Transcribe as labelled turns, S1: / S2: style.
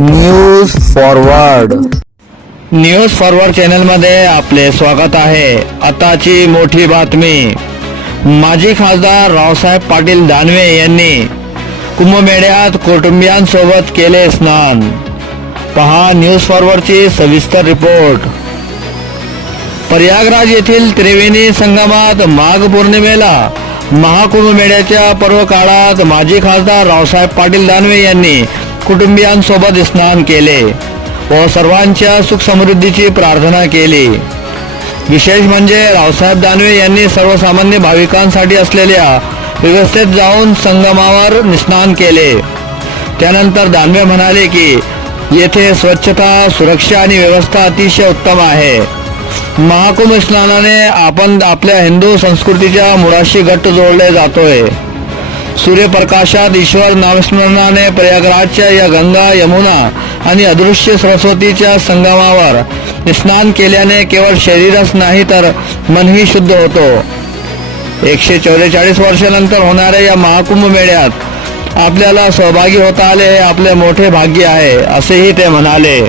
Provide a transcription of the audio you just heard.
S1: News forward news forward चॅनलमध्ये आपले स्वागत आहे. आताची मोठी बातमी. माजी खासदार रावसाहेब पाटील दानवे यांनी कुंभमेळ्यात कुटुंबियांसोबत केले स्नान. पहा न्यूज फॉरवर्डची सविस्तर रिपोर्ट. प्रयागराज येथील त्रिवेणी संगमात माघ पौर्णिमेला महाकुंभमेळ्याच्या पर्व काळात माजी खासदार रावसाहेब पाटील दानवे यांनी कुटुंबियांसोबत स्नान केले व सर्वांच्या सुख समृद्धीची प्रार्थना केली. विशेष म्हणजे रावसाहेब दानवे यांनी सर्वसामान्य भाविकांसाठी असलेल्या व्यवस्थेत जाऊन संगमावर स्नान केले. त्यानंतर दानवे म्हणाले की येथे स्वच्छता सुरक्षा आणि व्यवस्था अतिशय उत्तम आहे. महाकुंभ स्नानाने आपण आपल्या हिंदू संस्कृतीच्या मुळाशी घट्ट जोडले जातोय. सूर्यप्रकाशात ईश्वर नामस्मरणाने प्रयागराजच्या या गंगा यमुना आणि अदृश्य सरस्वतीच्या संगमावर स्नान केल्याने केवळ शरीरच नाही तर मनही शुद्ध होतो. एकशे चौवेचाळीस वर्षानंतर होणाऱ्या या महाकुंभ मेळ्यात आपल्याला सहभागी होता आले हे आपले मोठे भाग्य आहे असेही ते म्हणाले.